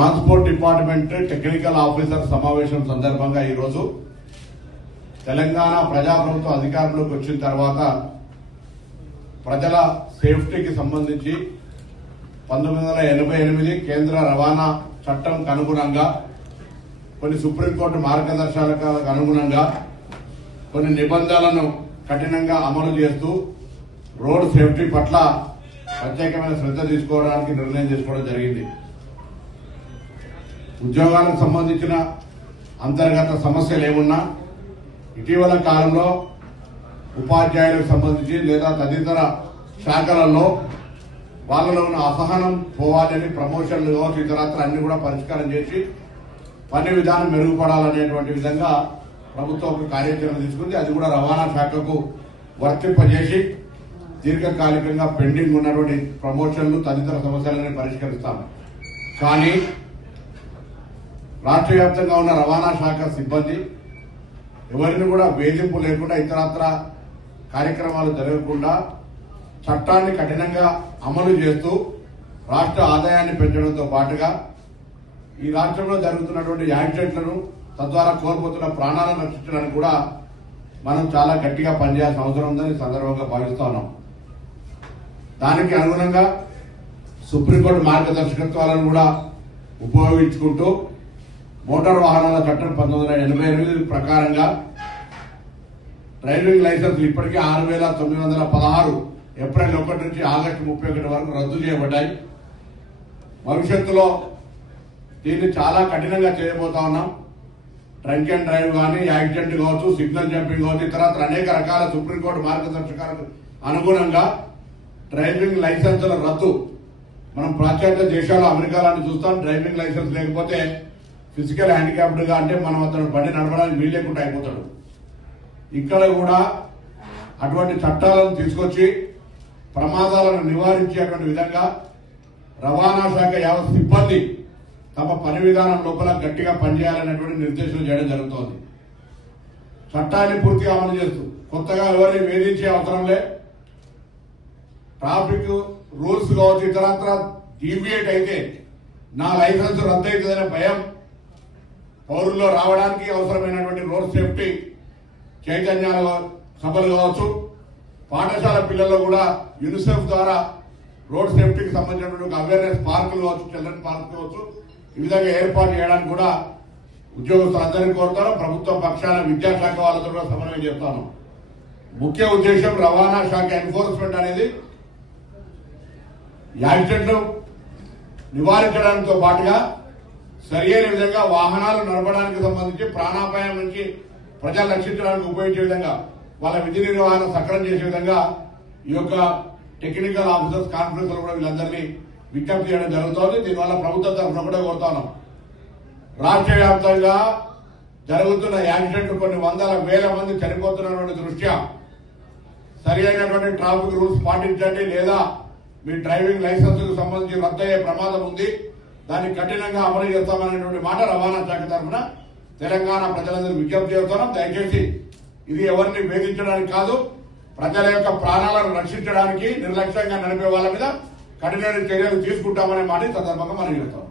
Transport department technical officer సమావేశం సందర్భంగా ఈరోజు తెలంగాణ ప్రజాప్రభుత్వం అధికారంలోకి వచ్చిన తర్వాత ప్రజల సేఫ్టీకి సంబంధించి పంతొమ్మిది వందల ఎనభై ఎనిమిది కేంద్ర రవాణా చట్టంకు అనుగుణంగా కొన్ని సుప్రీంకోర్టు మార్గదర్శకాలకు అనుగుణంగా కొన్ని నిబంధనలను కఠినంగా అమలు చేస్తూ రోడ్ సేఫ్టీ పట్ల ప్రత్యేకమైన శ్రద్ధ తీసుకోవడానికి నిర్ణయం తీసుకోవడం జరిగింది. ఉద్యోగాలకు సంబంధించిన అంతర్గత సమస్యలు ఏమున్నా ఇటీవల కాలంలో ఉపాధ్యాయులకు సంబంధించి లేదా తదితర శాఖలలో వాళ్ళలో ఉన్న అసహనం పోవాలని ప్రమోషన్లు కావచ్చు ఇతరత్ర అన్ని కూడా పరిష్కారం చేసి పని విధానం మెరుగుపడాలనేటువంటి విధంగా ప్రభుత్వం ఒక కార్యాచరణ తీసుకుంది. అది కూడా రవాణా శాఖకు వర్తింపజేసి దీర్ఘకాలికంగా పెండింగ్ ఉన్నటువంటి ప్రమోషన్లు తదితర సమస్యలని పరిష్కరిస్తాం కానీ రాష్ట్ర వ్యాప్తంగా ఉన్న రవాణా శాఖ సిబ్బంది ఎవరిని కూడా వేధింపు లేకుండా ఇతరత్ర కార్యక్రమాలు జరగకుండా చట్టాన్ని కఠినంగా అమలు చేస్తూ రాష్ట్ర ఆదాయాన్ని పెంచడంతో పాటుగా ఈ రాష్ట్రంలో జరుగుతున్నటువంటి యాక్సిడెంట్లను తద్వారా కోల్పోతున్న ప్రాణాలను రక్షించడానికి కూడా మనం చాలా గట్టిగా పనిచేయాల్సిన అవసరం ఉందని సందర్భంగా భావిస్తా ఉన్నాం. దానికి అనుగుణంగా సుప్రీంకోర్టు మార్గదర్శకత్వాలను కూడా ఉపయోగించుకుంటూ మోటార్ వాహనాల చట్టం పంతొమ్మిది వందల ఎనభై ఎనిమిది ప్రకారంగా డ్రైవింగ్ లైసెన్స్ ఇప్పటికే ఆరు వేల తొమ్మిది వందల పదహారు ఏప్రిల్ ఒకటి నుంచి ఆగస్టు ముప్పై ఒకటి వరకు రద్దు చేయబడ్డాయి. భవిష్యత్తులో దీన్ని చాలా కఠినంగా చేయబోతా ఉన్నాం. డ్రంక్ అండ్ డ్రైవ్ కానీ యాక్సిడెంట్ కావచ్చు సిగ్నల్ జంపింగ్ కావచ్చు ఇతరత్ర అనేక రకాల సుప్రీంకోర్టు మార్గదర్శకాలకు అనుగుణంగా డ్రైవింగ్ లైసెన్సుల రద్దు మనం పాశ్చాత్య దేశాలు అమెరికా లాంటి చూస్తాం. డ్రైవింగ్ లైసెన్స్ లేకపోతే ఫిజికల్ హ్యాండిక్యాప్డ్గా అంటే మనం అతను బండి నడపడానికి వీలు లేకుండా అయిపోతాడు. ఇక్కడ కూడా అటువంటి చట్టాలను తీసుకొచ్చి ప్రమాదాలను నివారించేటువంటి విధంగా రవాణా శాఖ యావత్ సిబ్బంది తమ పని విధానం లోపల గట్టిగా పనిచేయాలనేటువంటి నిర్దేశం చేయడం జరుగుతోంది. చట్టాన్ని పూర్తిగా అమలు చేస్తూ కొత్తగా ఎవరిని వేధించే అవసరం లే. ట్రాఫిక్ రూల్స్ కావచ్చు ఇతరత్ర డీవియేట్ అయితే నా లైసెన్స్ రద్దు అవుతుందనే భయం పౌరుల్లో రావడానికి అవసరమైనటువంటి రోడ్ సేఫ్టీ చైతన్యాలు సభలు కావచ్చు. పాఠశాల పిల్లల్లో కూడా యూనిసెఫ్ ద్వారా రోడ్ సేఫ్టీకి సంబంధించినటువంటి అవేర్నెస్ పార్కులు కావచ్చు చిల్డ్రన్ పార్క్ కావచ్చు ఈ విధంగా ఏర్పాటు చేయడానికి కూడా ఉద్యోగస్తులందరినీ కోరుతాను. ప్రభుత్వ పక్షాన విద్యాశాఖ వాళ్ళతో కూడా సమన్వయం చేస్తాను. ముఖ్య ఉద్దేశం రవాణా శాఖ ఎన్ఫోర్స్మెంట్ అనేది యాక్సిడెంట్లు నివారించడంతో పాటుగా సరియైన విధంగా వాహనాలు నడపడానికి సంబంధించి ప్రాణాపాయం నుంచి ప్రజలు రక్షించడానికి ఉపయోగించే విధంగా వాళ్ళ విధి నిర్వహణ సక్రం చేసే విధంగా ఈ యొక్క టెక్నికల్ ఆఫీసర్స్ కాన్ఫరెన్స్లో కూడా వీళ్ళందరినీ విజ్ఞప్తి చేయడం జరుగుతోంది. దీనివల్ల ప్రభుత్వం తరఫున కూడా కోరుతాను రాష్ట్ర వ్యాప్తంగా జరుగుతున్న యాక్సిడెంట్లు కొన్ని వందల వేల మంది చనిపోతున్నటువంటి దృష్ట్యా సరి అయినటువంటి ట్రాఫిక్ రూల్స్ పాటించండి లేదా మీ డ్రైవింగ్ లైసెన్స్కు సంబంధించి రద్దయ్యే ప్రమాదం ఉంది. దాన్ని కఠినంగా అమలు చేస్తామనేటువంటి మాట రవాణా శాఖ తరఫున తెలంగాణ ప్రజలందరూ విజ్ఞప్తి చేస్తున్నాం దయచేసి ఇది ఎవరిని వేధించడానికి కాదు ప్రజల యొక్క ప్రాణాలను రక్షించడానికి నిర్లక్ష్యంగా నడిపే వాళ్ళ మీద కఠిన చర్యలు తీసుకుంటామనే మాట సందర్భంగా మనం చెప్తాం